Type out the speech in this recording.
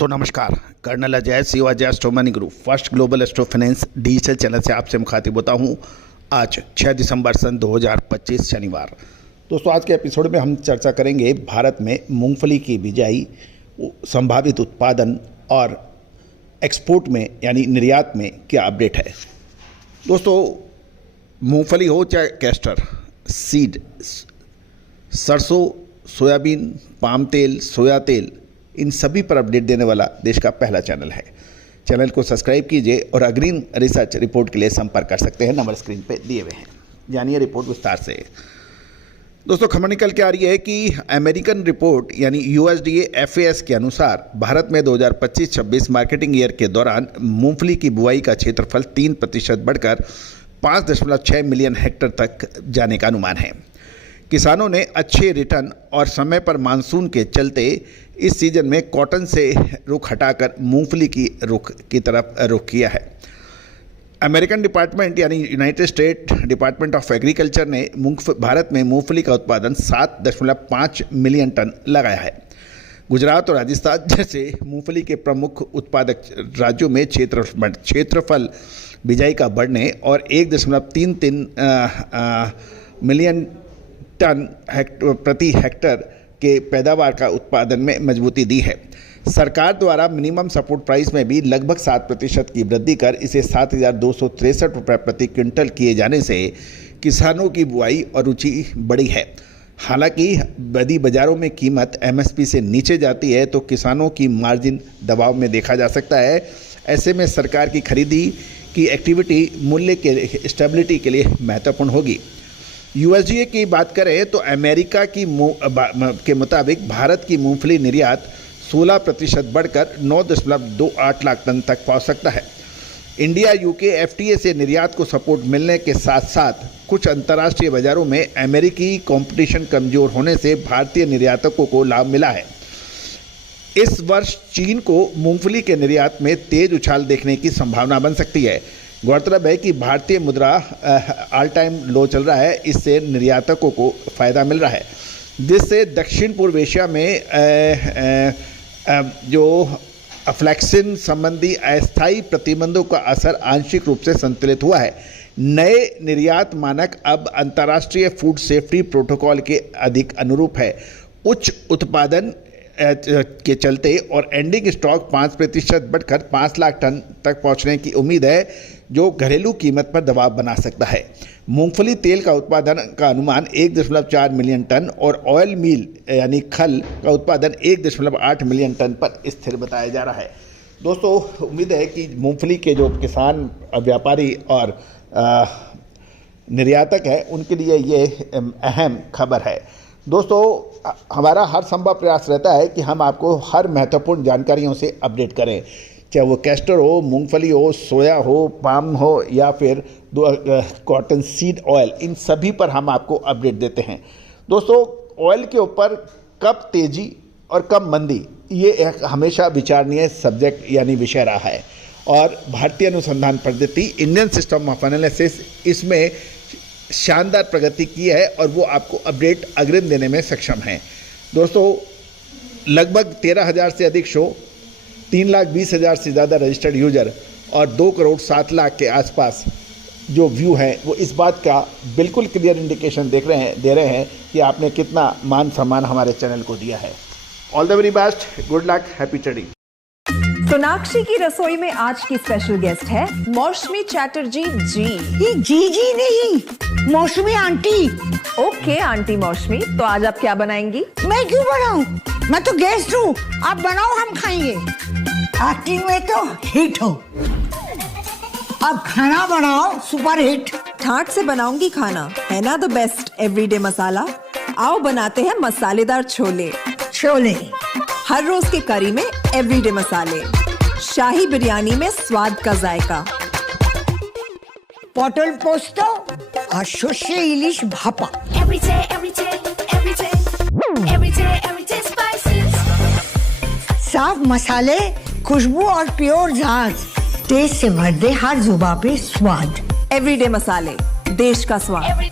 दोस्तों नमस्कार। कर्नल अजय सेवा जय astro money group first global astro finance digital channel से आपसे मुखातिब होता हूं। आज 6 दिसंबर सन 2025 शनिवार। दोस्तों आज के एपिसोड में हम चर्चा करेंगे भारत में मूंगफली की बिजाई, संभावित उत्पादन और एक्सपोर्ट में यानी निर्यात में क्या अपडेट है। दोस्तों मूंगफली हो चाहे कैस्टर सीड, सरसों, सोयाबीन, पाम तेल, सोया तेल, इन सभी पर अपडेट देने वाला देश का पहला चैनल है। चैनल को सब्सक्राइब कीजिए और अग्रिम रिसर्च रिपोर्ट के लिए संपर्क कर सकते हैं, नंबर स्क्रीन पे दिए हुए हैं। जानिए रिपोर्ट विस्तार से। दोस्तों खबर निकल के आ रही है कि अमेरिकन रिपोर्ट यानी USDA FAS के अनुसार भारत में 2025-26 मार्केटिंग ईयर के दौरान मूंगफली की बुआई का क्षेत्रफल 3% बढ़कर 5.6 मिलियन हेक्टेयर तक जाने का अनुमान है। किसानों ने अच्छे रिटर्न और समय पर मानसून के चलते इस सीजन में कॉटन से रुख हटाकर मूंगफली की रुख की तरफ रुख किया है। अमेरिकन डिपार्टमेंट यानी United state department of agriculture ने भारत में मूंगफली का उत्पादन 7.5 मिलियन टन लगाया है। गुजरात और राजस्थान जैसे मूंगफली के प्रमुख उत्पादक राज्यों में क्षेत्रफल बिजाई का बढ़ने और 1.33 मिलियन टन प्रति हेक्टर के पैदावार का उत्पादन में मजबूती दी है। सरकार द्वारा मिनिमम सपोर्ट प्राइस में भी लगभग 7% की वृद्धि कर इसे 7,263 रुपये प्रति क्विंटल किए जाने से किसानों की बुआई और रुचि बढ़ी है। हालांकि यदि बाजारों में कीमत MSP से नीचे जाती है तो किसानों की मार्जिन दबाव में देखा जा सकता है। ऐसे में सरकार की खरीदी की एक्टिविटी मूल्य के स्टेबिलिटी के लिए महत्वपूर्ण होगी। USDA की बात करें तो अमेरिका के मुताबिक भारत की मूंगफली निर्यात 16% बढ़कर 9.28 लाख टन तक पहुंच सकता है। इंडिया UK FTA से निर्यात को सपोर्ट मिलने के साथ साथ कुछ अंतर्राष्ट्रीय बाजारों में अमेरिकी कंपटीशन कमजोर होने से भारतीय निर्यातकों को लाभ मिला है। इस वर्ष चीन को मूंगफली के निर्यात में तेज उछाल देखने की संभावना बन सकती है। गौरतलब है कि भारतीय मुद्रा ऑल टाइम लो चल रहा है, इससे निर्यातकों को फ़ायदा मिल रहा है, जिससे दक्षिण पूर्व एशिया में जो अफ्लैक्सिन संबंधी अस्थायी प्रतिबंधों का असर आंशिक रूप से संतुलित हुआ है। नए निर्यात मानक अब अंतर्राष्ट्रीय फूड सेफ्टी प्रोटोकॉल के अधिक अनुरूप है। उच्च उत्पादन के चलते और एंडिंग स्टॉक 5% बढ़कर 5 लाख टन तक पहुंचने की उम्मीद है, जो घरेलू कीमत पर दबाव बना सकता है। मूंगफली तेल का उत्पादन का अनुमान 1.4 मिलियन टन और ऑयल मील यानी खल का उत्पादन 1.8 मिलियन टन पर स्थिर बताया जा रहा है। दोस्तों उम्मीद है कि मूंगफली के जो किसान, व्यापारी और निर्यातक हैं उनके लिए ये अहम खबर है। दोस्तों हमारा हर संभव प्रयास रहता है कि हम आपको हर महत्वपूर्ण जानकारियों से अपडेट करें, चाहे वो कैस्टर हो, मूंगफली हो, सोया हो, पाम हो या फिर कॉटन सीड ऑयल, इन सभी पर हम आपको अपडेट देते हैं। दोस्तों ऑयल के ऊपर कब तेजी और कब मंदी, ये एक हमेशा विचारणीय सब्जेक्ट यानी विषय रहा है और भारतीय अनुसंधान पद्धति इंडियन सिस्टम ऑफ एनालिसिस इसमें शानदार प्रगति की है और वो आपको अपडेट अग्रिम देने में सक्षम है। दोस्तों लगभग 13,000 से अधिक शो, 3,20,000 से ज़्यादा रजिस्टर्ड यूजर और 2 करोड़ 7 लाख के आसपास जो व्यू हैं वो इस बात का बिल्कुल क्लियर इंडिकेशन दे रहे हैं कि आपने कितना मान सम्मान हमारे चैनल को दिया है। All the very best, good luck, happy trading. Sonakshi की रसोई में आज की स्पेशल गेस्ट है मौसमी चैटर्जी जी। ये जी नहीं, मौसमी आंटी। ओके आंटी मौसमी, तो आज आप क्या बनाएंगी? मैं क्यों बनाऊं? मैं तो गेस्ट हूँ, आप बनाओ, हम खाएंगे। एक्टिंग में तो हिट हो, अब खाना बनाओ सुपर हिट। ठाट से बनाऊंगी खाना, है ना द बेस्ट एवरीडे मसाला। आओ बनाते हैं मसालेदार छोले। हर रोज के करी में एवरीडे मसाले, शाही बिरयानी में स्वाद का जायका। पटल पोस्तो और सर्षे इलिश भापा। साफ मसाले, खुशबू और प्योर झाग, टेस्ट से भर दे हर जुबान पे स्वाद। एवरीडे मसाले, देश का स्वाद।